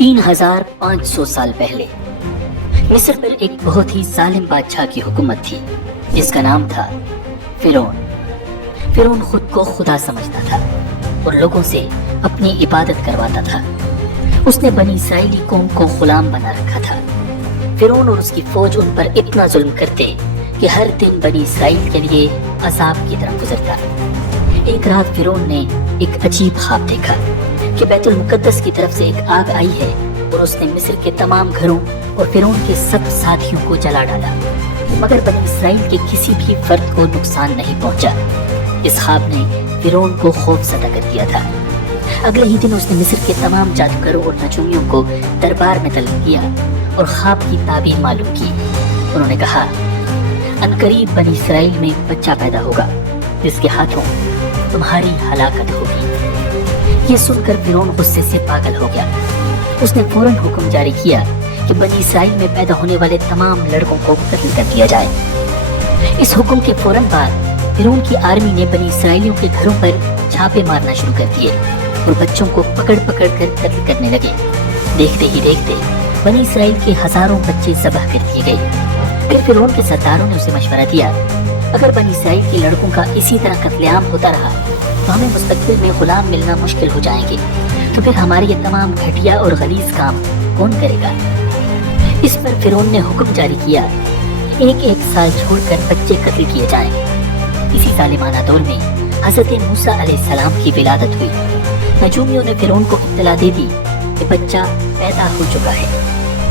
3500 साल पहले मिस्र पर एक बहुत ही जालिम बादशाह की हुकूमत थी जिसका नाम था फिरौन। फिरौन खुद को खुदा समझता था और लोगों से अपनी इबादत करवाता था। उसने बनी इसराइली कौम को गुलाम बना रखा था। फिरौन और उसकी फौज उन पर इतना जुल्म करते कि हर दिन बनी इसराइल के लिए अजाब की तरफ गुजरता। एक रात फिरौन ने एक अजीब ख्वाब देखा कि बैतुल मुकद्दस की तरफ से एक आग आई है और उसने मिस्र के तमाम घरों और फिरौन के सब साथियों को जला डाला, मगर बनी इसराइल के किसी भी फर्द को नुकसान नहीं पहुंचा। इस ख्वाब ने फिरौन को खौफजदा कर दिया था। अगले ही दिन उसने मिस्र के तमाम जादूगरों और नजूमियों को दरबार में तलब किया और ख्वाब की ताबीर मालूम की। उन्होंने कहा, अनकरीब बनी इसराइल में एक बच्चा पैदा होगा जिसके हाथों तुम्हारी हलाकत होगी। ये सुनकर फिरौन गुस्से से पागल हो गया। उसने फौरन हुक्म जारी किया कि बनी इसराइल में पैदा होने वाले तमाम लड़कों को कत्ल कर दिया जाए। इस हुक्म के फौरन बाद फिरौन की आर्मी ने बनी इसराइलियों के घरों पर छापे मारना शुरू कर दिए और बच्चों को पकड़ पकड़ कर कत्ल करने लगे। देखते ही देखते बनी इसराइल के हजारों बच्चे ज़बह कर दिए गए। फिर फिरौन के सरदारों ने उसे मशवरा दिया, अगर बनी इसराइल के लड़कों का इसी तरह कत्लेआम होता रहा तो हमें मुस्तकबिल में गुलाम मिलना मुश्किल हो जाएंगे। तो फिर हमारे ये तमाम घटिया और गलीज काम कौन करेगा? इस पर फिरौन ने हुक्म जारी किया, एक एक साल छोड़कर बच्चे कत्ल किए जाएं। इसी जालिमाना दौर में हजरत मूसा अलैहिस्सलाम की विलादत हुई। नजूमियों ने फिरौन को इत्तला दे दी कि बच्चा पैदा हो चुका है।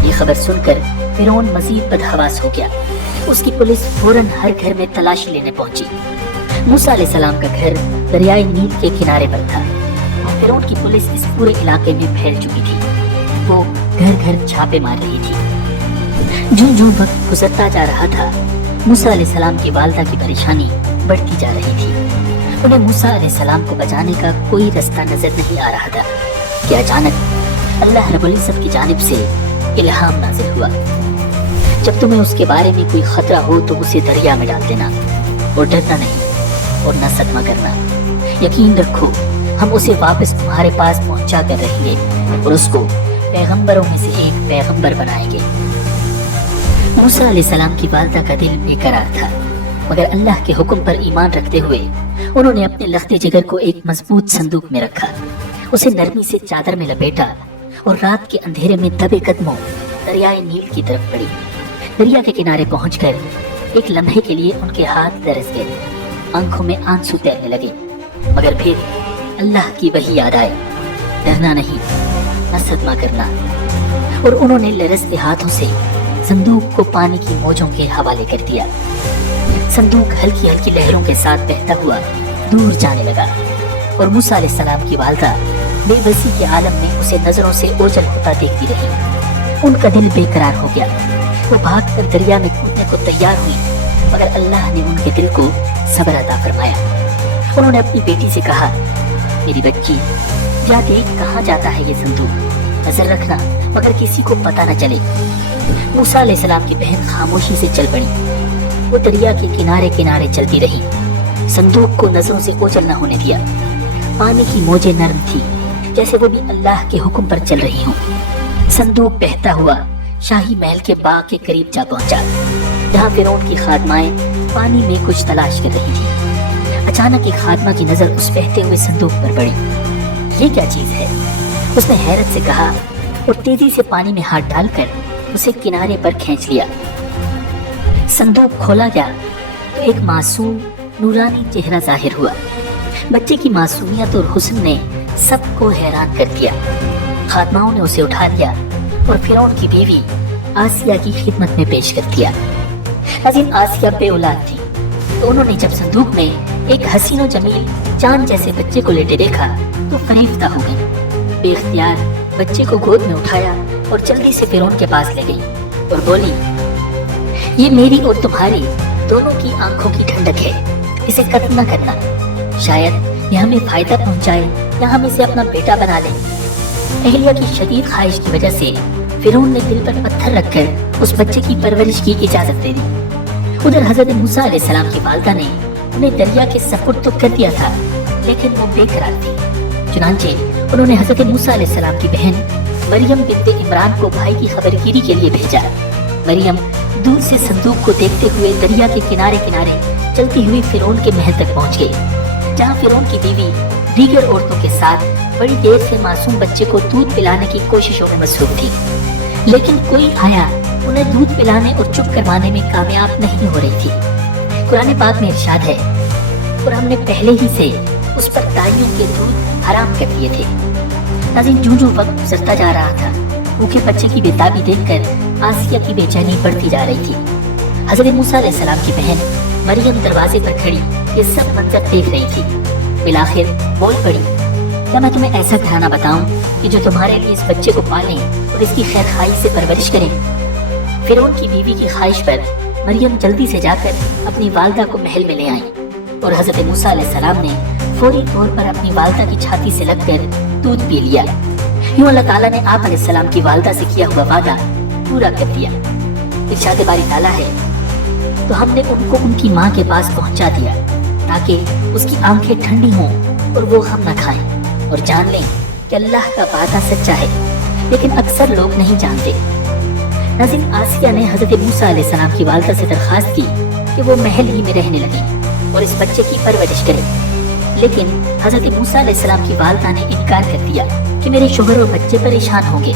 ये खबर सुनकर फिरौन मजीद बदहवास हो गया। उसकी पुलिस फौरन हर घर में तलाशी लेने पहुंची। मूसा अलैहिस्सलाम का घर दरियाए नील के किनारे पर था। फिरौन की पुलिस इस पूरे इलाके में फैल चुकी थी। वो घर घर छापे मार रही थी। जो जो वक्त गुजरता जा रहा था, मूसा अलैहिस्सलाम की वालिदा की परेशानी बढ़ती जा रही थी। उन्हें मूसा अलैहिस्सलाम को बचाने का कोई रास्ता नजर नहीं आ रहा था कि अचानक अल्लाह रब्बुल इज्जत की जानिब से इल्हाम नाज़िल हुआ, जब तुम्हें उसके बारे में कोई खतरा हो तो उसे दरिया में डाल देना और डरना नहीं और न सदमा करना। यकीन रखो, हम उसे वापस तुम्हारे पास पहुंचा कर रहेंगे और उसको पैगंबरों में से एक पैगंबर बनाएंगे। मूसा अलैहिस्सलाम की वालिदा का दिल बेकरार था, मगर अल्लाह के हुक्म पर ईमान रखते हुए उन्होंने अपने लख्ते जिगर को एक मजबूत संदूक में रखा, उसे नरमी से चादर में लपेटा और रात के अंधेरे में दबे कदमों दरियाए नील की तरफ बढ़ी। दरिया के किनारे पहुंचकर एक लम्हे के लिए उनके हाथ तरस गए, आंखों में आंसू तैरने लगे, मगर फिर अल्लाह की वही याद आए, डरना नहीं, न सदमा करना। और उन्होंने लरजते हाथों से संदूक को पानी की मौजों के हवाले कर दिया। संदूक हल्की हल्की लहरों के साथ बहता हुआ दूर जाने लगा और मूसा अलैहिस्सलाम की वालिदा बेबसी के आलम में उसे नजरों से ओझल होता देखती रही। उनका दिल बेकरार हो गया। वो भागकर दरिया में कूदने को तैयार हुई, मगर अल्लाह ने उनके दिल को सब्र अता फरमाया। उन्होंने अपनी बेटी से कहा, मेरी बच्ची, जा देख कहाँ जाता है ये संदूक, नजर रखना मगर किसी को पता न चले। मूसा अलैहिस्सलाम की बहन खामोशी से चल पड़ी। वो दरिया के किनारे किनारे चलती रही, संदूक को नजरों से ओझल न होने दिया। पानी की मौजें नर्म थी, जैसे वो भी अल्लाह के हुक्म पर चल रही हों। संदूक बहता हुआ शाही महल के बाग के करीब जा पहुंचा, जहाँ फिरौन की खादमाएं पानी में कुछ तलाश कर रही थी। अचानक एक खादमा की नजर उस बहते हुए संदूक पर पड़ी। ये क्या चीज है? उसने हैरत से कहा और तेजी से पानी में हाथ डालकर उसे किनारे पर खींच लिया। संदूक खोला गया तो एक मासूम नूरानी चेहरा जाहिर हुआ। बच्चे की मासूमियत और हुस्न ने सबको हैरान कर दिया। खादमाओं ने उसे उठा लिया और फिरौन की बीवी आसिया की खिदमत में पेश कर दिया। लेकिन आसिया बे औलाद थी, तो उन्होंने जब संदूक में एक हसीनो जमील चांद जैसे बच्चे को लेटे देखा तो फरीफ्ता हो गई। बेख्तियार बच्चे को गोद में उठाया और जल्दी से फिरौन के पास ले गई और बोली, ये मेरी और तुम्हारी दोनों की आंखों की ठंडक है, इसे कत्ल न करना। शायद ये हमें फायदा पहुंचाए या हम इसे अपना बेटा बना लें। अहलिया की शदीद ख्वाहिश की वजह से फिरौन ने दिल पर पत्थर रखकर उस बच्चे की परवरिश की इजाजत दे दी। उधर हजरत मूसा अलैहिस्सलाम की वालिदा ने उन्हें दरिया के सपुर्द तो कर दिया था, लेकिन वो बेकरार थी। चुनांचे उन्होंने हजरत मूसा अलैहिस्सलाम की बहन मरियम बिन्ते इमरान को भाई की खबरगिरी के लिए भेजा। मरियम दूर से संदूक को देखते हुए दरिया के किनारे किनारे चलती हुई फिरौन के महल तक पहुंच गई, जहां फिरौन की बीवी दीगर औरतों के साथ बड़ी देर से मासूम बच्चे को दूध पिलाने की कोशिशों में मसरूफ थी। लेकिन कोई आया उन्हें दूध पिलाने और चुप करवाने में कामयाब नहीं हो रही थी। कुरान पाक में इरशाद है, और हमने पहले ही से उस पर ताइयों के दूध हराम कर दिए थे। नाज़रीन, जो वक्त गुजरता जा रहा था, भूखे बच्चे की बेताबी देखकर आसिया की बेचैनी बढ़ती जा रही थी। हज़रत मूसा अलैहिस्सलाम की बहन मरियम दरवाजे पर खड़ी ये सब मंजर देख रही थी। बिलाखिर बोल पड़ी, क्या मैं तुम्हें ऐसा घराना बताऊं कि जो तुम्हारे लिए इस बच्चे को पालें और इसकी खैरखाई से परवरिश करें। फिरौन की बीवी की ख्वाहिश पर मरियम जल्दी से जाकर अपनी वालदा को महल में ले आई और हज़रत मूसा अलैहिस्सलाम ने फौरी तौर पर अपनी वालदा की छाती से लगकर दूध पी लिया। यूं अल्लाह ताला ने आप अलैहिस्सलाम की वालदा से किया हुआ वादा पूरा कर दिया। इरशाद बारी ताला है, तो हमने उनको उनकी माँ के पास पहुंचा दिया ताकि उसकी आंखें ठंडी हों और वो गम न खाएं और जान लें कि अल्लाह का वादा सच्चा है, लेकिन अक्सर लोग नहीं जानते। नाज़रीन, आसिया ने हज़रत मूसा अलैहिस्सलाम की वालदा से दरख्वास्त की कि वो महल ही में रहने लगे और इस बच्चे की परवरिश करें, लेकिन हज़रत मूसा अलैहिस्सलाम की वालदा ने इनकार कर दिया कि मेरे शोहर और बच्चे परेशान होंगे।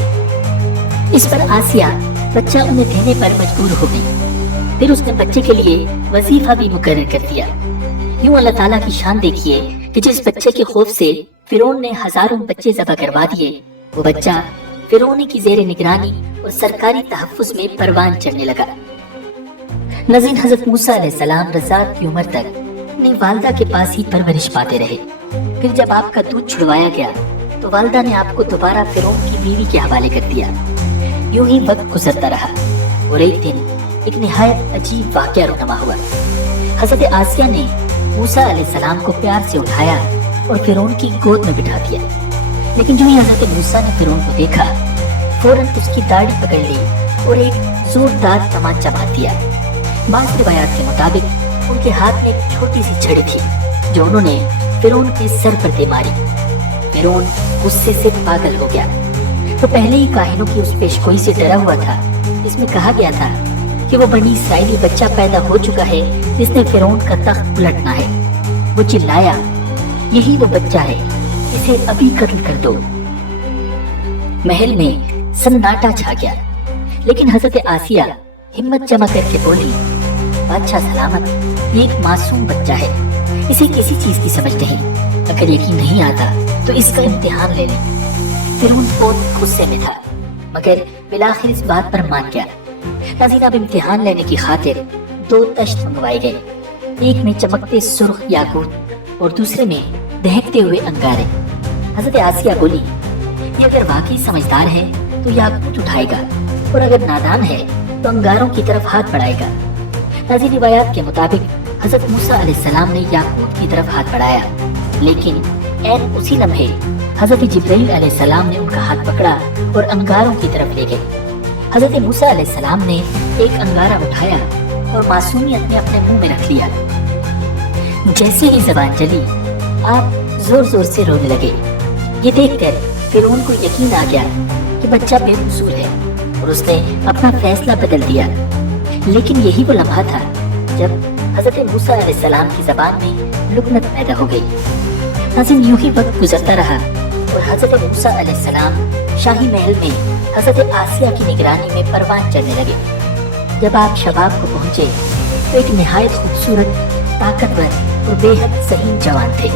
इस पर आसिया बच्चा उन्हें देने पर मजबूर हो गई। फिर उसने बच्चे के लिए वजीफा भी मुकर्रर कर दिया। यूं अल्लाह ताला की शान देखिए कि जिस बच्चे के खौफ से फिरौन ने हजारों बच्चे ज़बह करवा दिए, वो बच्चा फिरौन की जेर निगरानी और सरकारी तहफ्फुज में परवान चढ़ने लगा। नाज़रीन, हज़रत मूसा अलैहिस्सलाम रज़ात की उम्र तक अपनी वालदा के पास ही परवरिश पाते रहे। फिर जब आपका दूध छुड़वाया गया तो वालदा ने आपको दोबारा फिरौन की बीवी के हवाले कर दिया। यूं ही वक्त गुजरता रहा और एक दिन एक निहायत अजीब वाक़या रुनुमा हुआ। हज़रत आसिया ने मूसा अलैहिस्सलाम को प्यार से उठाया और फिरौन की गोद में बिठा दिया। लेकिन जो ही हज़रत मूसा ने फिरौन को देखा, फौरन उसकी दाढ़ी पकड़ ली और एक जोरदार तमाचा मार दिया। बाज़ रिवायात के मुताबिक उनके हाथ में एक छोटी सी छड़ी थी जो उन्होंने फिरौन के सर पर दे मारी। फिरौन गुस्से से पागल हो गया। तो पहले ही काहिनों की उस पेशगोई से डरा हुआ था जिसमें कहा गया था कि वो बनी इसराइली बच्चा पैदा हो चुका है जिसने फिरौन का तख्त उलटना है। वो चिल्लाया, यही वो बच्चा है, इसे अभी कत्ल कर दो। महल में सन्नाटा छा गया, लेकिन हज़रत आसिया हिम्मत जमा करके बोली, बादशाह सलामत, ये एक मासूम बच्चा है, इसे किसी चीज की समझ नहीं। अगर यकीन नहीं आता तो इसका इम्तिहान ले लें। फिरौन बहुत गुस्से में था, मगर बिलाखिर इस बात पर मान गया। नाज़रीन, अब इम्तिहान लेने की खातिर 2 तश्त मंगवाए गए। एक में चमकते सुर्ख याकूत और दूसरे में दहकते हुए अंगारे। हज़रत आसिया बोली, ये अगर वाकई समझदार है तो याकूत उठाएगा और अगर नादान है तो अंगारों की तरफ हाथ बढ़ाएगा। नाज़रीन, रिवायात के मुताबिक हज़रत मूसा अलैहिस्सलाम ने याकूत की तरफ हाथ बढ़ाया, लेकिन ऐन उसी लम्हे हज़रत जिब्राइल अलैहिस्सलाम ने उनका हाथ पकड़ा और अंगारों की तरफ ले गए। हज़रत मूसा अलैहिस्सलाम ने एक अंगारा उठाया और मासूमियत में अपने मुंह में रख लिया। जैसे ही ज़बान चली, आप जोर जोर से रोने लगे। ये देखकर फिरौन को यकीन आ गया कि बच्चा बेकसूर है और उसने अपना फैसला बदल दिया। लेकिन यही वो लम्हा था जब हज़रत मूसा अलैहिस्सलाम की ज़बान में लुकनत पैदा हो गई। नाज़रीन, यूं ही वक्त गुजरता रहा और हज़रत मूसा अलैहिस्सलाम शाही महल में हज़रत आसिया की निगरानी में परवान चढ़ने लगे। जब आप शबाब को पहुंचे तो एक निहायत खूबसूरत, ताकतवर और बेहद ज़हीन जवान थे।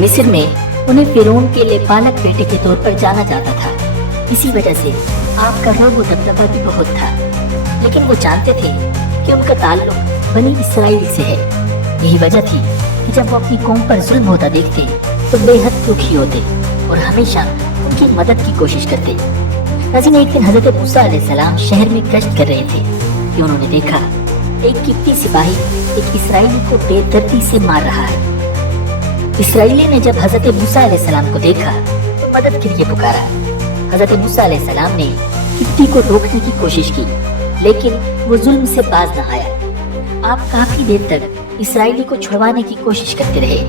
मिस्र में उन्हें फिरौन के लिए पालक बेटे के तौर पर जाना जाता था। इसी वजह से आपका रौब व दबदबा भी बहुत था। लेकिन वो जानते थे कि उनका ताल्लुक बनी इसराइली से है। यही वजह थी कि जब वो अपनी कौम पर जुल्म होता देखते तो बेहद दुखी होते और हमेशा उनकी मदद की कोशिश करते। नाज़रीन, एक दिन हज़रत मूसा अलैहिस्सलाम शहर में गश्त कर रहे थे कि उन्होंने देखा एक किब्ती सिपाही एक इसराइली को बेदर्दी से मार रहा है। इसराइली ने जब हज़रत मूसा अलैहिस्सलाम को देखा तो मदद के लिए पुकारा। हज़रत मूसा अलैहिस्सलाम ने किब्ती को रोकने की कोशिश की, लेकिन वो जुल्म से बाज न आया। आप काफी देर तक इसराइली को छुड़वाने की कोशिश करते रहे,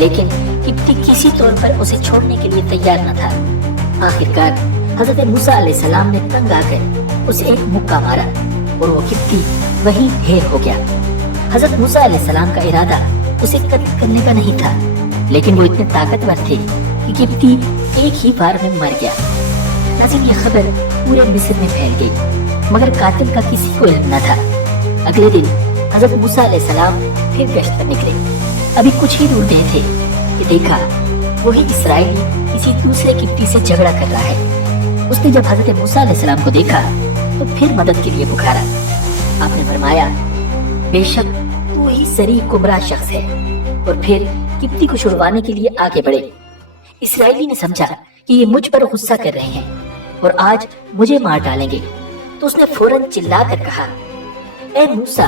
लेकिन किब्ती किसी तौर पर उसे छोड़ने के लिए तैयार न था। आखिरकार हजरत मूसा अलैहिस्सलाम ने तंग आकर उसे एक मुक्का मारा और वो किप्ती वहीं ढेर हो गया। हजरत मूसा अलैहिस्सलाम का इरादा उसे कत्ल करने का नहीं था, लेकिन वो इतने ताकतवर थे कि किप्ती एक ही बार में मर गया। नाज़रीन, ये खबर पूरे मिस्र में फैल गई, मगर कातिल का किसी को इल्म न था। अगले दिन हजरत मूसा अलैहिस्सलाम फिर गश्त पर निकले। अभी कुछ ही दूर गए थे कि देखा वही इसराइली किसी दूसरे किप्ती से झगड़ा कर रहा है। उसने जब हजरत मूसा अलैहिस्सलाम को देखा तो फिर मदद के लिए पुकारा। आपने फरमाया, बेशक तू ही सरी गुमराह शख्स है, और फिर किप्ती को छुड़वाने के लिए आगे बढ़े। इसराइली ने समझा कि ये मुझ पर गुस्सा कर रहे हैं और आज मुझे मार डालेंगे, तो उसने फौरन चिल्लाकर कहा, ए मूसा,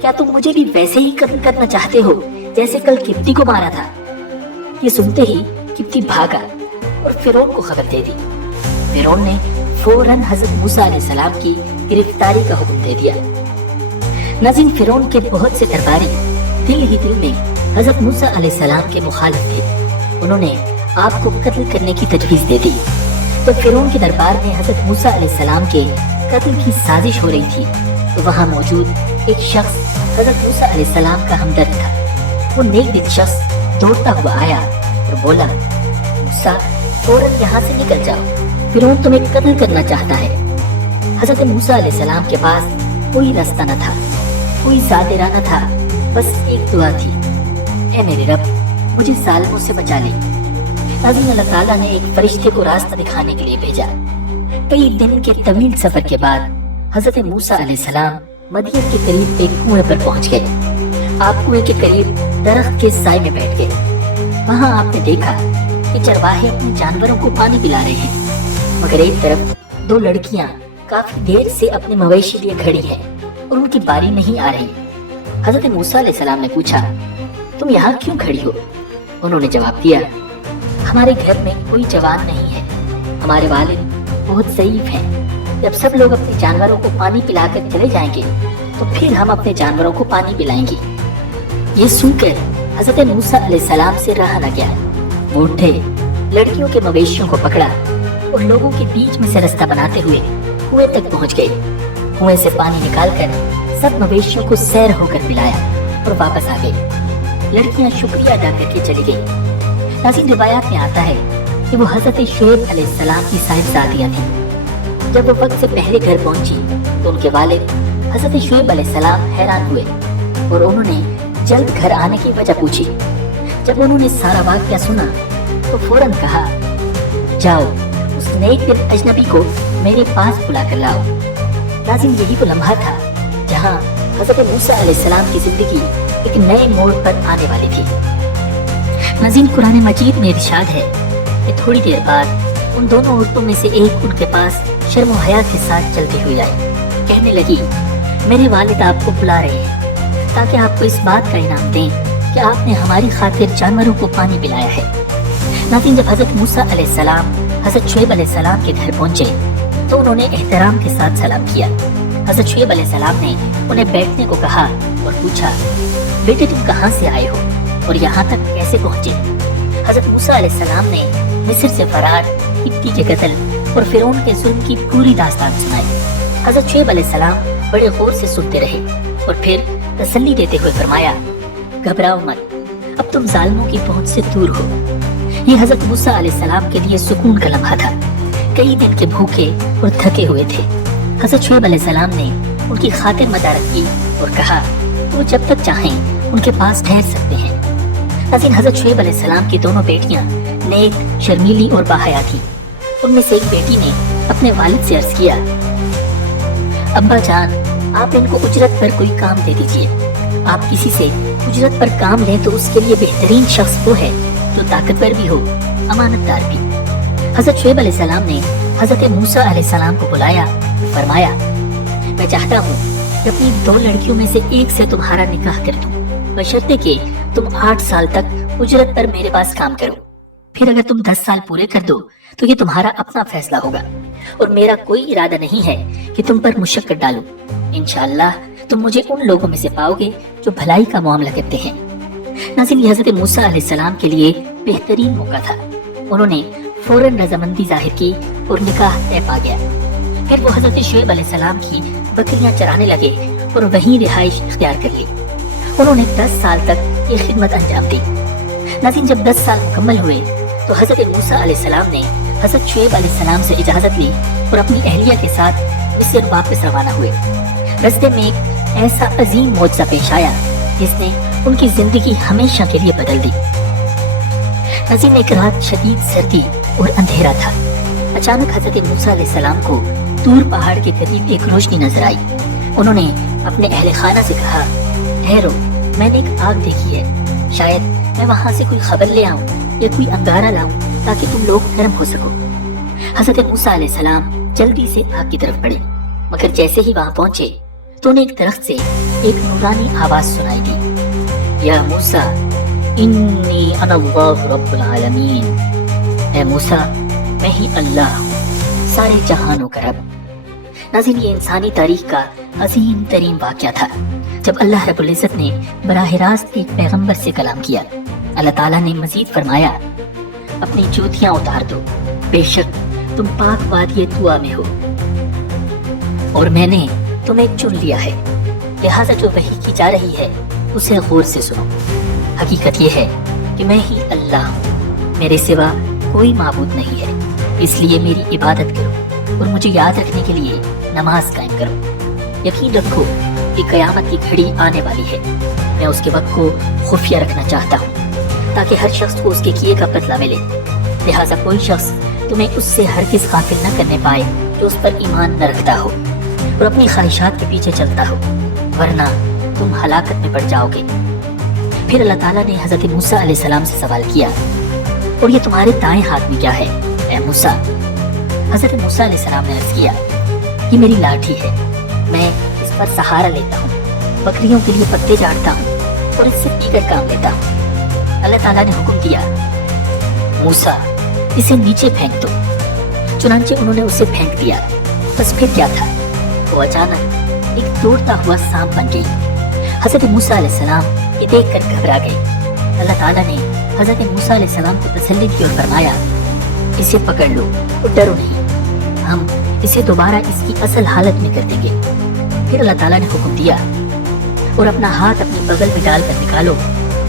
क्या तुम मुझे भी वैसे ही कत्ल करना चाहते हो जैसे कल किप्ती को मारा था? ये सुनते ही किप्ती भागा और फिरौन को खबर दे दी। फिरौन ने फौरन हजरत मूसा अलैहिस्सलाम की गिरफ्तारी का हुक्म दे दिया। नाज़रीन, फिरौन के बहुत से दरबारी दिल ही दिल में हजरत मूसा अलैहिस्सलाम के मुखालिफ थे। उन्होंने आपको कत्ल करने की तजवीज दे दी। जब फिरौन के दरबार में हजरत मूसा अलैहिस्सलाम के कत्ल की साजिश हो रही थी, तो वहाँ मौजूद एक शख्स हजरत मूसा अलैहिस्सलाम का हमदर्द था। वो नेक दिल शख्स दौड़ता हुआ आया और बोला, मूसा, फौरन यहाँ से निकल जाओ, फिरौन तुम्हें कत्ल करना चाहता है। हजरत मूसा अलैहिस्सलाम के पास कोई रास्ता न था, कोई ज़ादिरा न था, बस एक दुआ थी, ऐ मेरे रब, मुझे जालिमों से बचा ले। नाज़रीन, अल्लाह ताला ने एक फरिश्ते को रास्ता दिखाने के लिए भेजा। कई दिन के तवील सफर के बाद हजरत मूसा अलैहिस्सलाम मदीन के करीब एक कुएं पर पहुंच गए। आप कुएं के करीब दरख्त के साए में बैठ गए। वहां आपने देखा कि चरवाहे अपने जानवरों को पानी पिला रहे हैं, मगर एक तरफ दो लड़कियां काफी देर से अपने मवेशी लिए खड़ी हैं और उनकी बारी नहीं आ रही। हजरत मूसा अलैहिस्सलाम ने पूछा, तुम यहाँ क्यों खड़ी हो? उन्होंने जवाब दिया, हमारे घर में कोई जवान नहीं है, हमारे वालिद बहुत ज़ईफ हैं। जब सब लोग अपने जानवरों को पानी पिलाकर चले जाएंगे तो फिर हम अपने जानवरों को पानी पिलाएंगे। ये सुनकर हजरत मूसा अलैहिस्सलाम से रहा न गया। वो उठे, लड़कियों के मवेशियों को पकड़ा और लोगों के बीच में से रास्ता बनाते हुए कुएं तक पहुंच गए। कुएं से पानी निकालकर सब मवेशियों को सैर होकर पिलाया और वापस आ गए। लड़कियां शुक्रिया अदा करके चली गई। नाज़रीन, रिवायात में आता है कि वो हजरत शुएब अलैहिस्सलाम की साहिबजादियां थीं। जब वो वक्त से पहले घर पहुंची तो उनके वालिद हजरत शुएब अलैहिस्सलाम हैरान हुए और उन्होंने जल्द घर आने की वजह पूछी। जब उन्होंने सारा वाक़या सुना तो फौरन कहा, जाओ उस नेक दिल अजनबी को मेरे पास बुला कर लाओ। नाज़रीन, यही वो लम्हा था जहाँ हजरत मूसा अलैहिस्सलाम की जिंदगी एक नए मोड़ पर आने वाली थी। नाज़रीन, कुरान मजीद में इरशाद है कि थोड़ी देर बाद उन दोनों औरतों में से एक उनके पास शर्म और हया के साथ चलती हुई आई। कहने लगी, मेरे वालिद आपको बुला रहे हैं ताकि आपको इस बात का इनाम दें कि आपने हमारी खातिर जानवरों को पानी पिलाया है। नाज़रीन, जब हजरत मूसा अलैहिस्सलाम हजरत शुएब अलैहिस्सलाम के घर पहुंचे तो उन्होंने एहतराम के साथ सलाम किया। हजरत शुएब अलैहिस्सलाम ने उन्हें बैठने को कहा और पूछा, बेटे तुम कहाँ से आए हो और यहाँ तक कैसे पहुँचे? हजरत मूसा अलैहिस्सलाम ने मिस्र से फरार किप्ती के कत्ल और फिरौन के जुल्म की पूरी दास्तान सुनाई। हजरत शुएब अलैहिस्सलाम बड़े गौर से सुनते रहे और फिर तसल्ली देते हुए फरमाया, घबराओ मत, अब तुम जालिमों की पहुंच से दूर हो। ये हजरत मूसा अलैहिस्सलाम के लिए सुकून का लम्हा था। कई दिन के भूखे और थके हुए थे। हजरत शुएब अलैहिस्सलाम ने उनकी खातिर मदारत की और कहा वो जब तक चाहें उनके पास ठहर सकते हैं। नाज़रीन, हजरत शुएब अलैहिस्सलाम की दोनों बेटियां नेक, शर्मीली और बाहया थी। उनमें से एक बेटी ने अपने वालिद से अर्ज किया, अब्बा जान, आप इनको उजरत पर कोई काम दे दीजिए। आप किसी से उजरत पर काम लें तो उसके लिए बेहतरीन शख्स वो है जो ताकतवर भी हो, अमानतदार भी। हजरत शुएब अलैहिस्सलाम ने हजरत मूसा अलैहिस्सलाम को बुलाया, फरमाया, मैं चाहता हूँ कि अपनी दो लड़कियों में से एक से तुम्हारा निकाह कर दूं, बशर्ते कि तुम 8 साल तक उजरत पर मेरे पास काम करो। फिर अगर तुम 10 साल पूरे कर दो तो ये तुम्हारा अपना फैसला होगा और मेरा कोई इरादा नहीं है कि तुम पर मुशक्कत डालूं। इंशाअल्लाह तुम मुझे उन लोगों में से पाओगे जो भलाई का मामला करते हैं। नाज़रीन, ये हजरत मूसा अलैहिस्सलाम के लिए बेहतरीन मौका था। उन्होंने फौरन रजामंदी जाहिर की اور نکاح طے پا گیا۔ پھر وہ حضرت شعیب علیہ السلام کی بکریاں چرانے لگے اور وہیں رہائش اختیار کر لی۔ انہوں نے 10 سال تک یہ خدمت انجام دی۔ ناظرین، جب 10 سال مکمل ہوئے تو حضرت موسیٰ علیہ السلام نے حضرت شعیب علیہ السلام سے اجازت لی اور اپنی اہلیہ کے ساتھ مصر واپس روانہ ہوئے۔ راستے میں ایک ایسا عظیم معجزہ پیش آیا جس نے ان کی زندگی ہمیشہ کے لیے بدل دی۔ ناظرین، ایک رات شدید سردی اور اندھیرا تھا۔ اچانک حضرت موسیٰ علیہ السلام کو دور پہاڑ کے قریب ایک روشنی نظر آئی۔ انہوں نے اپنے اہل خانہ سے کہا، ٹھہرو، میں نے ایک آگ دیکھی ہے، شاید میں وہاں سے کوئی خبر لے آؤں یا کوئی انگارہ لاؤں تاکہ تم لوگ گرم ہو سکو۔ حضرت موسیٰ علیہ السلام جلدی سے آگ کی طرف بڑھے، مگر جیسے ہی وہاں پہنچے تو انہیں ایک درخت سے ایک نورانی آواز سنائی دی، یا موسیٰ انی انا اللہ رب العالمین، اے موسیٰ میں ہی اللہ ہوں، سارے جہانوں کا رب۔ ناظرین، یہ انسانی تاریخ کا عظیم ترین واقعہ تھا جب اللہ رب العزت نے براہ راست ایک پیغمبر سے کلام کیا۔ اللہ تعالیٰ نے مزید فرمایا، اپنی جوتیاں اتار دو، بے شک تم پاک وادی طویٰ میں ہو اور میں نے تمہیں چن لیا ہے، لہٰذا جو وحی کی جا رہی ہے اسے غور سے سنو۔ حقیقت یہ ہے کہ میں ہی اللہ ہوں، میرے سوا کوئی معبود نہیں ہے، اس لیے میری عبادت کرو اور مجھے یاد رکھنے کے لیے نماز قائم کرو۔ یقین رکھو کہ قیامت کی گھڑی آنے والی ہے، میں اس کے وقت کو خفیہ رکھنا چاہتا ہوں تاکہ ہر شخص کو اس کے کیے کا بدلہ ملے، لہٰذا کوئی شخص تمہیں اس سے ہرگز غافل نہ کرنے پائے جو اس پر ایمان نہ رکھتا ہو اور اپنی خواہشات کے پیچھے چلتا ہو، ورنہ تم ہلاکت میں پڑ جاؤ گے۔ پھر اللہ تعالیٰ نے حضرت موسیٰ علیہ السلام سے سوال کیا، اور یہ تمہارے دائیں ہاتھ میں کیا ہے اے موسیٰ؟ حضرت موسیٰ علیہ السلام نے عرض کیا، یہ میری لاٹھی ہے، میں اس پر سہارا لیتا ہوں، بکریوں کے لیے پتے جاڑتا ہوں اور اس سے دیگر کام لیتا ہوں۔ اللہ تعالیٰ نے حکم دیا، موسیٰ اسے نیچے پھینک دو۔ چنانچہ انہوں نے اسے پھینک دیا۔ بس پھر کیا تھا، وہ اچانک ایک دوڑتا ہوا سانپ بن گئی۔ حضرت موسیٰ علیہ السلام یہ دیکھ کر گھبرا گئے۔ اللہ تعالیٰ نے حضرت موسیٰ علیہ السلام کو تسلی دی اور فرمایا، اسے پکڑ لو اور ڈرو نہیں، ہم اسے دوبارہ اس کی اصل حالت میں کر دیں گے۔ پھر اللہ تعالیٰ نے حکم دیا، اور اپنا ہاتھ اپنی بغل میں ڈال کر نکالو،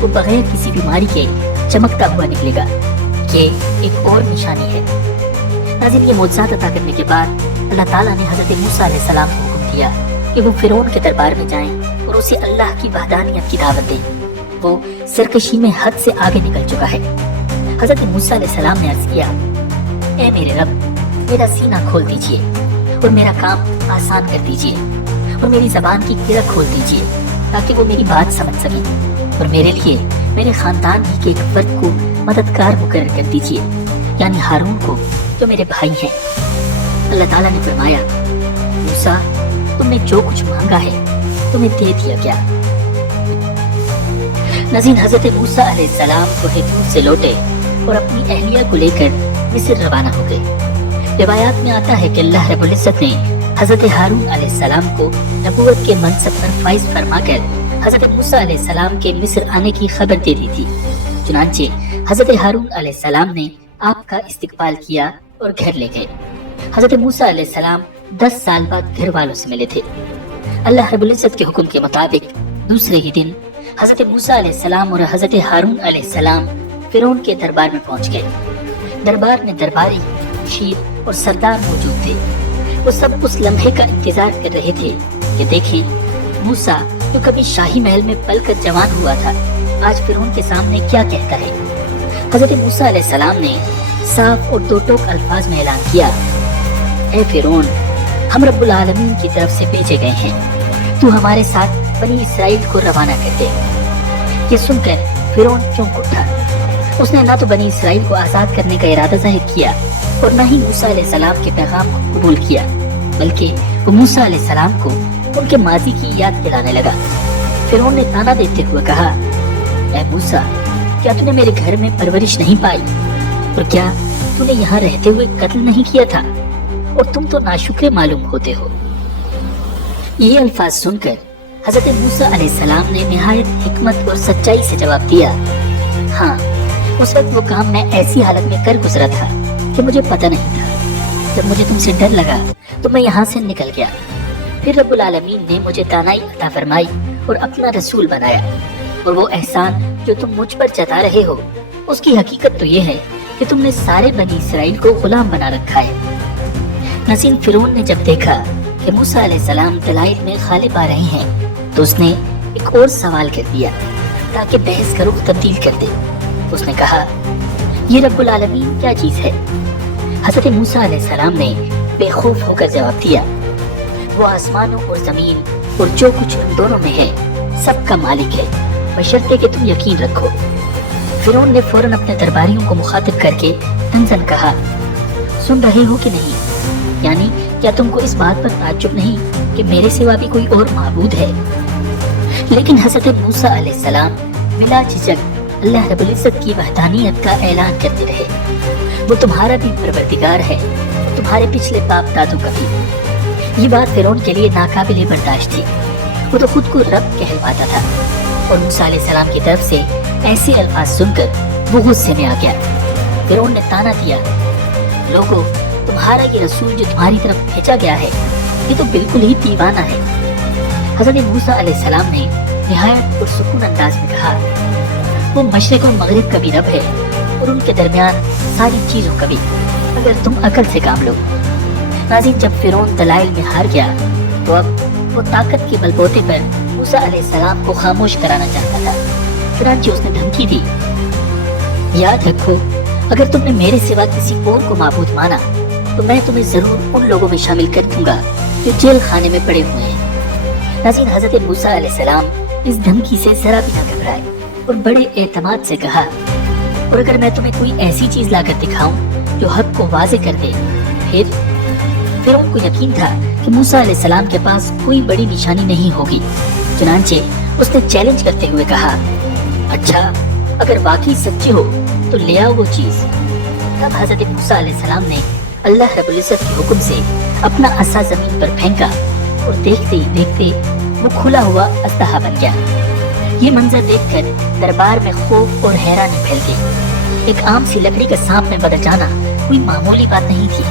وہ بغیر کسی بیماری کے چمکتا ہوا نکلے گا۔ یہ ایک اور نشانی ہے۔ ناظرین، یہ معجزات عطا کرنے کے بعد اللہ تعالیٰ نے حضرت موسیٰ علیہ السلام کو حکم دیا کہ وہ فرعون کے دربار میں جائیں اور اسے اللہ کی وحدانیت کی دعوت دیں۔ وہ سرکشی میں حد سے آگے نکل چکا ہے۔ حضرت موسیٰ علیہ السلام نے عرض کیا، اے میرے رب، میرا سینہ کھول دیجئے اور میرا کام آسان کر دیجئے اور میری زبان کی گرہ کھول دیجئے تاکہ وہ میری بات سمجھ سکیں، اور میرے لیے میرے خاندان ہی کے ایک فرد کو مددگار مقرر کر دیجئے، یعنی ہارون کو جو میرے بھائی ہیں۔ اللہ تعالیٰ نے فرمایا، موسیٰ تم نے جو کچھ مانگا ہے تمہیں دے دیا گیا۔ ناظرین، حضرت موسیٰ علیہ السلام کوہ طور سے لوٹے اور اپنی اہلیہ کو لے کر مصر روانہ ہو گئے۔ روایات میں آتا ہے کہ اللہ رب العزت نے حضرت ہارون علیہ السلام کو نبوت کے منصب پر فائز فرما کر حضرت موسیٰ علیہ السلام کے مصر آنے کی خبر دے دی تھی۔ چنانچہ حضرت ہارون علیہ السلام نے آپ کا استقبال کیا اور گھر لے گئے۔ حضرت موسیٰ علیہ السلام 10 سال بعد گھر والوں سے ملے تھے۔ اللہ رب العزت کے حکم کے مطابق دوسرے ہی دن حضرت موسیٰ علیہ السلام اور حضرت ہارون علیہ السلام فرعون کے دربار میں پہنچ گئے۔ دربار میں درباری، مشیر اور سردار موجود تھے۔ وہ سب اس لمحے کا انتظار کر رہے تھے کہ دیکھیں موسیٰ جو کبھی شاہی محل میں پل کر جوان ہوا تھا، آج فرعون کے سامنے کیا کہتا ہے۔ حضرت موسیٰ علیہ السلام نے صاف اور دو ٹوک الفاظ میں اعلان کیا، اے فرعون، ہم رب العالمین کی طرف سے بھیجے گئے ہیں، تو ہمارے ساتھ بنی اسرائیل کو روانہ کر دے۔ یہ سن کر فرعون چونک اٹھا۔ اس نے نہ تو بنی اسرائیل کو آزاد کرنے کا ارادہ ظاہر کیا اور نہ ہی موسیٰ علیہ السلام کے پیغام کو قبول کیا، بلکہ وہ موسیٰ علیہ السلام کو ان کے ماضی کی یاد دلانے لگا۔ فرعون نے تانا دیتے ہوئے کہا، اے موسیٰ، کیا تو نے میرے گھر میں پرورش نہیں پائی، اور کیا تو نے یہاں رہتے ہوئے قتل نہیں کیا تھا، اور تم تو ناشکرے معلوم ہوتے ہو۔ یہ الفاظ سن کر حضرت موسیٰ علیہ السلام نے نہایت حکمت اور سچائی سے جواب دیا، ہاں، اس وقت وہ کام میں ایسی حالت میں کر گزرا تھا کہ مجھے پتہ نہیں تھا، जब मुझे तुमसे डर लगा तो मैं यहाँ से निकल गया। फिर रब्बुल आलमीन ने मुझे दानाई अता फरमाई और अपना रसूल बनाया, और वो एहसान जो तुम मुझ पर जता रहे हो उसकी हकीकत तो ये है कि तुमने सारे बनी इसराइल को गुलाम बना रखा है। नाज़रीन, फिरौन ने जब देखा कि मूसा अलैहिस्सलाम दलाइल में गालिब आ रहे हैं तो उसने एक और सवाल कर दिया ताकि बहस का रुख तब्दील कर दे। उसने कहा, ये रब्बुल आलमीन क्या चीज है? हज़रत मूसा अलैहिस्सलाम ने बेखौफ होकर जवाब दिया, वो आसमानों और जमीन और जो कुछ उन दोनों में है सबका मालिक है, बशर्ते कि तुम यकीन रखो। फिरौन ने फौरन अपने दरबारियों को मुखातिब करके तंज़न कहा, सुन रहे हो कि नहीं? यानी क्या तुमको इस बात पर ताज्जुब नहीं कि मेरे सिवा भी कोई और माबूद है? लेकिन हज़रत मूसा अलैहिस्सलाम बिला झिझक अल्लाह रब्बुल इज़्ज़त की वहदानियत का ऐलान करते रहे। वो तुम्हारा भी परवरदिगार है, तुम्हारे पिछले बाप दादों का भी। ये बात फिरौन के लिए नाकाबिले बर्दाश्त थी। वो तो खुद को रब कहलवाता था, और मूसा अलैहिस्सलाम की तरफ से ऐसे अल्फाज सुनकर वो गुस्से में आ गया। फिरौन ने ताना दिया, लोगों, तुम्हारा ये रसूल जो तुम्हारी तरफ भेजा गया है ये तो बिल्कुल ही दीवाना है। हज़रत मूसा अलैहिस्सलाम ने निहायत पुरसुकून अंदाज में कहा, वो मशरिक और मगरिब का भी रब है और उनके दरमियान सारी चीजों का भी, अगर तुम अकल से काम लो। नाज़रीन, जब फिरौन दलाइल में हार गया तो अब वो ताकत के बलबूते पर मूसा अलैहिस्सलाम को खामोश कराना चाहता था। चुनांचे उसने धमकी दी, याद रखो, अगर तुमने मेरे सिवा किसी और को माबूद माना तो मैं तुम्हें जरूर उन लोगों में शामिल कर दूंगा जो जेल खाने में पड़े हुए हैं। नाज़रीन, हज़रत मूसा अलैहिस्सलाम इस धमकी से जरा भी न घबराए और बड़े एतमाद से कहा, और अगर मैं तुम्हें कोई ऐसी चीज लाकर दिखाऊं जो हक को वाज़े कर दे? फिर उनको यकीन था कि मूसा अलैहिस्सलाम के पास कोई बड़ी निशानी नहीं होगी। चुनांचे उसने चैलेंज करते हुए कहा, अच्छा, अगर वाकई सच्ची हो तो ले आओ वो चीज। तब हज़रत मूसा अलैहिस्सलाम ने अल्लाह रब्बुल इज़्ज़त के हुक्म से अपना असा जमीन पर फेंका और देखते ही देखते वो खुला हुआ अस्तहा बन गया। ये मंजर देखकर दरबार में खौफ और हैरानी फैल गई। एक आम सी लकड़ी का सांप में बदल जाना कोई मामूली बात नहीं थी।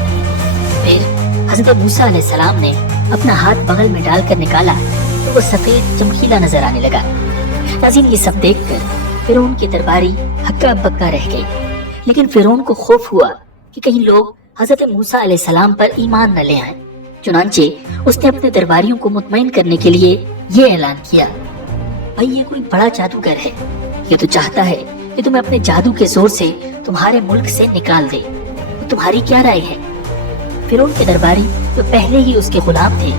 फिर हज़रत मूसा अलैहिस्सलाम ने अपना हाथ बगल में डालकर निकाला तो वो सफेद चमकीला नजर आने लगा। नाज़रीन, ये सब देखकर फिरौन के दरबारी हक्का बक्का रह गए, लेकिन फिरौन को खौफ हुआ कि कहीं लोग हज़रत मूसा अलैहिस्सलाम पर ईमान न ले आए। चुनांचे उसने अपने दरबारियों को मुतमईन करने के लिए ये ऐलान किया, भाई ये कोई बड़ा जादूगर है, ये तो चाहता है कि तुम्हें अपने जादू के जोर से तुम्हारे मुल्क से निकाल दे। तो तुम्हारी क्या राय है? फिरौन के दरबारी जो पहले ही उसके गुलाम थे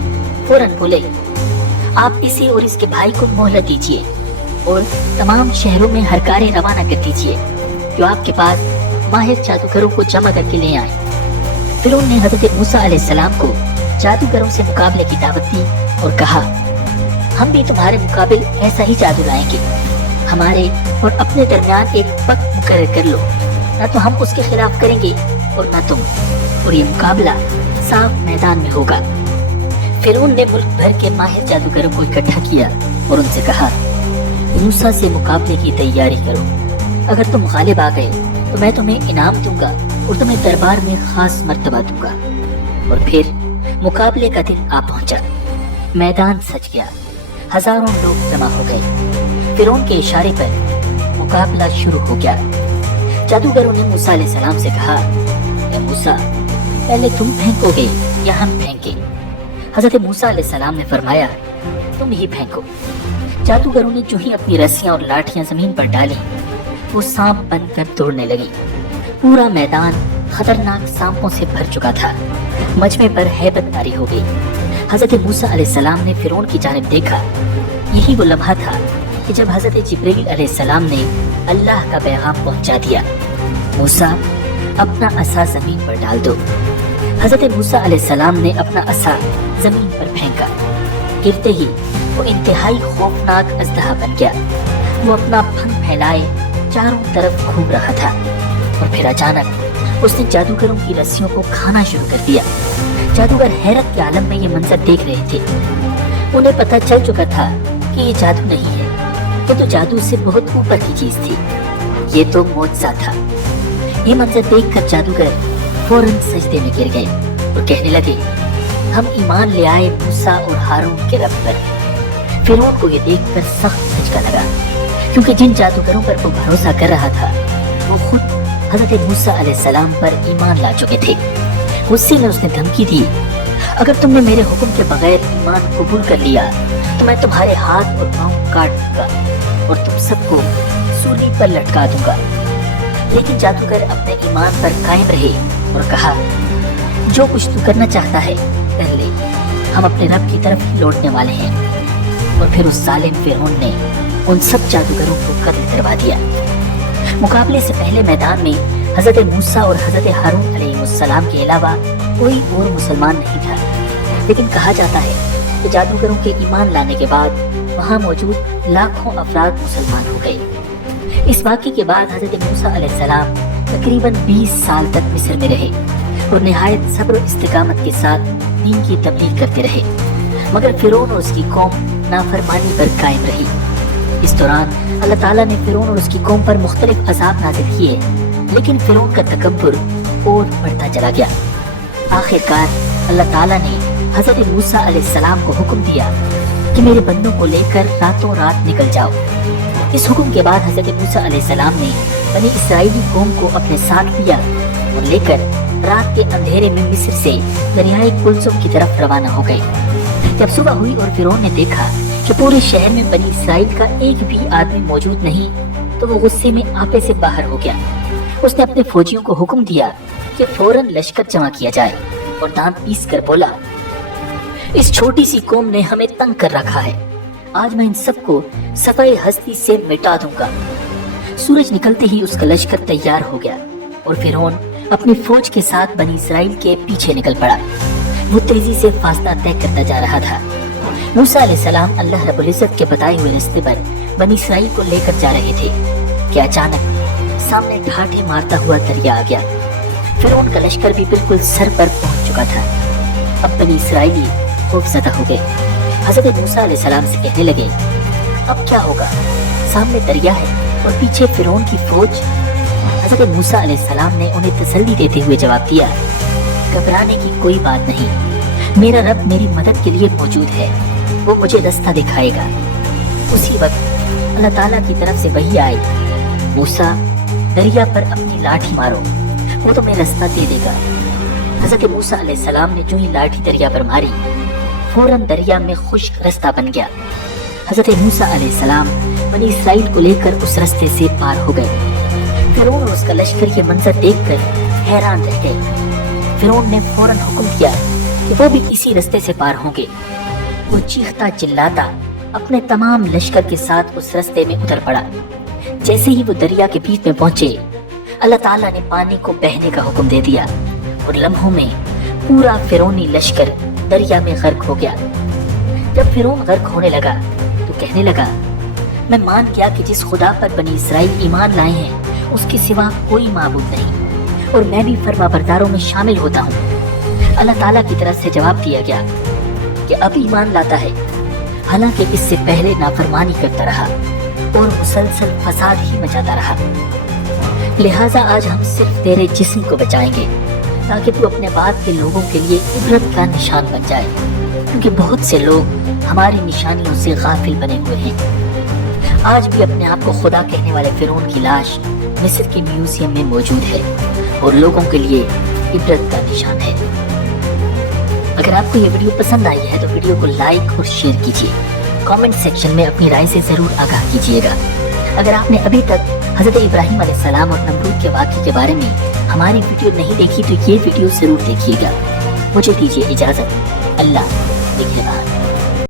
फौरन बोले, आप इसे और इसके भाई को मोहलत दीजिए और तमाम शहरों में हरकारें रवाना कर दीजिए जो आपके पास माहिर जादूगरों को जमा करके ले आए। फिरौन ने हज़रत मूसा अलैहिस्सलाम को जादूगरों से मुकाबले की दावत दी और कहा, हम भी तुम्हारे मुकाबिल ऐसा ही जादू लाएंगे। हमारे और अपने दरमियान एक वक्त मुकर्रर कर लो, न तो हम उसके खिलाफ करेंगे और न तुम, और ये मुकाबला साफ मैदान में होगा। फिरौन ने मुल्क भर के माहिर जादूगरों को इकट्ठा किया और उनसे कहा, मूसा से मुकाबले की तैयारी करो। अगर तुम गालिब आ गए तो मैं तुम्हें इनाम दूंगा और तुम्हें दरबार में खास मर्तबा दूंगा। और फिर मुकाबले का दिन आ पहुंचा। मैदान सज गया, हजारों लोग जमा हो गए। फिरौन के इशारे पर मुकाबला शुरू हो गया। जादूगरों ने मूसा अलैहिस्सलाम से कहा, ए मूसा, पहले तुम फेंकोगे या हम फेंके? हज़रत मूसा अलैहिस्सलाम ने फरमाया, तुम ही फेंको। जादूगरों ने जो ही अपनी रस्सियां और लाठियां जमीन पर डाली, वो सांप बनकर दौड़ने लगी। पूरा मैदान खतरनाक सांपों से भर चुका था। मजमे पर हैबत तारी हो गई। हज़रत मूसा अलैहिस्सलाम ने फिरौन की जानिब देखा। यही वो लम्हा था कि जब हज़रत जिब्रील अलैहिस्सलाम ने अल्लाह का पैगाम पहुंचा दिया, मूसा अपना असा जमीन पर डाल दो। हज़रत मूसा अलैहिस्सलाम ने अपना असा जमीन पर फेंका। गिरते ही वो इंतहाई खौफनाक अजदहा बन गया। वो अपना फन फैलाए चारों तरफ घूम रहा था और फिर अचानक उसने जादूगरों की रस्सियों को खाना शुरू कर दिया। जादूगर हैरत के आलम में ये मंजर देख रहे थे। उन्हें पता चल चुका था कि ये जादू नहीं है, ये तो जादू से बहुत ऊपर की चीज थी। ये तो मौजज़ा था। ये मंजर देखकर जादूगर फौरन सजदे में गिर गए اور کہنے لگے ہم ایمان لے آئے موسیٰ اور ہارون کے رب پر۔ فرعون کو یہ دیکھ کر سخت دھچکا لگا، کیونکہ جن جادوگروں پر وہ بھروسہ کر رہا تھا وہ خود حضرت موسیٰ علیہ السلام پر ایمان لا چکے تھے۔ غصے میں اس نے دھمکی دی، اگر تم نے میرے حکم کے بغیر ایمان قبول کر لیا تو میں تمہارے ہاتھ اور پاؤں کاٹ دوں گا اور تم سب کو سولی پر لٹکا دوں گا۔ لیکن جادوگر اپنے ایمان پر قائم رہے اور کہا جو کچھ تو کرنا چاہتا ہے کر لے، ہم اپنے رب کی طرف ہی لوٹنے والے ہیں۔ اور پھر اس ظالم فرعون نے ان سب جادوگروں کو قتل کروا دیا۔ مقابلے سے پہلے میدان میں حضرت موسیٰ اور حضرت ہارون علیہ السلام کے علاوہ کوئی اور مسلمان نہیں تھا، لیکن کہا جاتا ہے کہ جادوگروں کے ایمان لانے کے بعد وہاں موجود لاکھوں افراد مسلمان ہو گئے۔ اس واقعے کے بعد حضرت موسیٰ علیہ السلام تقریباً 20 سال تک مصر میں رہے اور نہایت صبر و استقامت کے ساتھ دین کی تبلیغ کرتے رہے، مگر فرعون اور اس کی قوم نافرمانی پر قائم رہی۔ اس دوران اللہ تعالیٰ نے فرعون اور اس کی قوم پر مختلف عذاب نازل کیے، لیکن فرعون کا تکبر اور بڑھتا چلا گیا۔ آخر کار اللہ تعالیٰ نے حضرت موسیٰ علیہ السلام کو حکم دیا کہ میرے بندوں کو لے کر راتوں رات نکل جاؤ۔ اس حکم کے بعد حضرت موسیٰ علیہ السلام نے بنی اسرائیلی قوم کو اپنے ساتھ لیا اور لے کر رات کے اندھیرے میں مصر سے دریائے کلثم کی طرف روانہ ہو گئے۔ جب صبح ہوئی اور فرعون نے دیکھا کہ پورے شہر میں بنی اسرائیل کا ایک بھی آدمی موجود نہیں تو وہ غصے میں آپے سے باہر ہو گیا۔ اس نے اپنے فوجیوں کو حکم دیا کہ فوراً لشکر جمع کیا جائے اور دانت پیس کر بولا اس چھوٹی سی قوم نے ہمیں تنگ کر رکھا ہے، آج میں ان سب کو صفحہ ہستی سے مٹا دوں گا۔ سورج نکلتے ہی اس کا لشکر تیار ہو گیا اور فرعون اپنی فوج کے ساتھ بنی اسرائیل کے پیچھے نکل پڑا۔ وہ تیزی سے فاصلہ طے کرتا جا رہا تھا۔ موسیٰ علیہ السلام اللہ رب العزت کے بتائے ہوئے راستے پر بنی اسرائیل کو لے کر جا رہے تھے کہ اچانک سامنے ٹھاٹھے مارتا ہوا دریا آ گیا۔ فرعون کا لشکر بھی بالکل سر پر پہنچ چکا تھا۔ اب بنی اسرائیلی خوف زدہ ہو گئے، حضرت موسیٰ علیہ السلام سے کہنے لگے اب کیا ہوگا؟ سامنے دریا ہے اور پیچھے فرعون کی فوج۔ حضرت موسیٰ علیہ السلام نے انہیں تسلی دیتے ہوئے جواب دیا گھبرانے کی کوئی بات نہیں، میرا رب میری مدد کے لیے موجود ہے، وہ مجھے راستہ دکھائے گا۔ اسی وقت اللہ تعالیٰ کی طرف سے وحی آئی، موسیٰ دریا پر اپنی لاٹھی مارو، وہ تمہیں راستہ دے دے گا۔ حضرت موسیٰ علیہ السلام نے جو ہی لاٹھی دریا پر ماری فوراً دریا میں خشک راستہ بن گیا۔ حضرت موسیٰ علیہ السلام بنی اسرائیل کو لے کر اس راستے سے پار ہو گئے۔ فرعون اور اس کا لشکر یہ منظر دیکھ کر حیران رہ گئے۔ فرعون نے فوراً حکم کیا کہ وہ بھی اسی راستے سے پار ہوں گے۔ وہ چیختا چلاتا اپنے تمام لشکر کے ساتھ اس راستے میں اتر پڑا۔ جیسے ہی وہ دریا کے بیچ میں پہنچے اللہ تعالیٰ نے پانی کو بہنے کا حکم دے دیا اور لمحوں میں پورا فرعونی لشکر دریا میں غرق ہو گیا۔ جب فرعون غرق ہونے لگا تو کہنے لگا میں مان گیا کہ جس خدا پر بنی اسرائیل ایمان لائے ہیں اس کے سوا کوئی معبود نہیں، اور میں بھی فرما برداروں میں شامل ہوتا ہوں۔ اللہ تعالیٰ کی طرف سے جواب دیا گیا کہ اب ایمان لاتا ہے، حالانکہ اس سے پہلے نافرمانی کرتا رہا اور مسلسل فساد ہی مچاتا رہا۔ لہٰذا آج ہم صرف تیرے جسم کو بچائیں گے تاکہ تو اپنے بعد کے لوگوں کے لیے عبرت کا نشان بن جائے، کیونکہ بہت سے لوگ ہماری نشانیوں سے غافل بنے ہوئے ہیں۔ آج بھی اپنے آپ کو خدا کہنے والے فرعون کی لاش مصر کے میوزیم میں موجود ہے اور لوگوں کے لیے عبرت کا نشان ہے۔ اگر آپ کو یہ ویڈیو پسند آئی ہے تو ویڈیو کو لائک اور شیئر کیجیے، کامنٹ سیکشن میں اپنی رائے سے ضرور آگاہ کیجیے گا۔ اگر آپ نے ابھی تک حضرت ابراہیم علیہ السلام اور نمرود کے واقعے کے بارے میں ہماری ویڈیو نہیں دیکھی تو یہ ویڈیو ضرور دیکھیے گا۔ مجھے دیجیے اجازت، اللہ نگہبان۔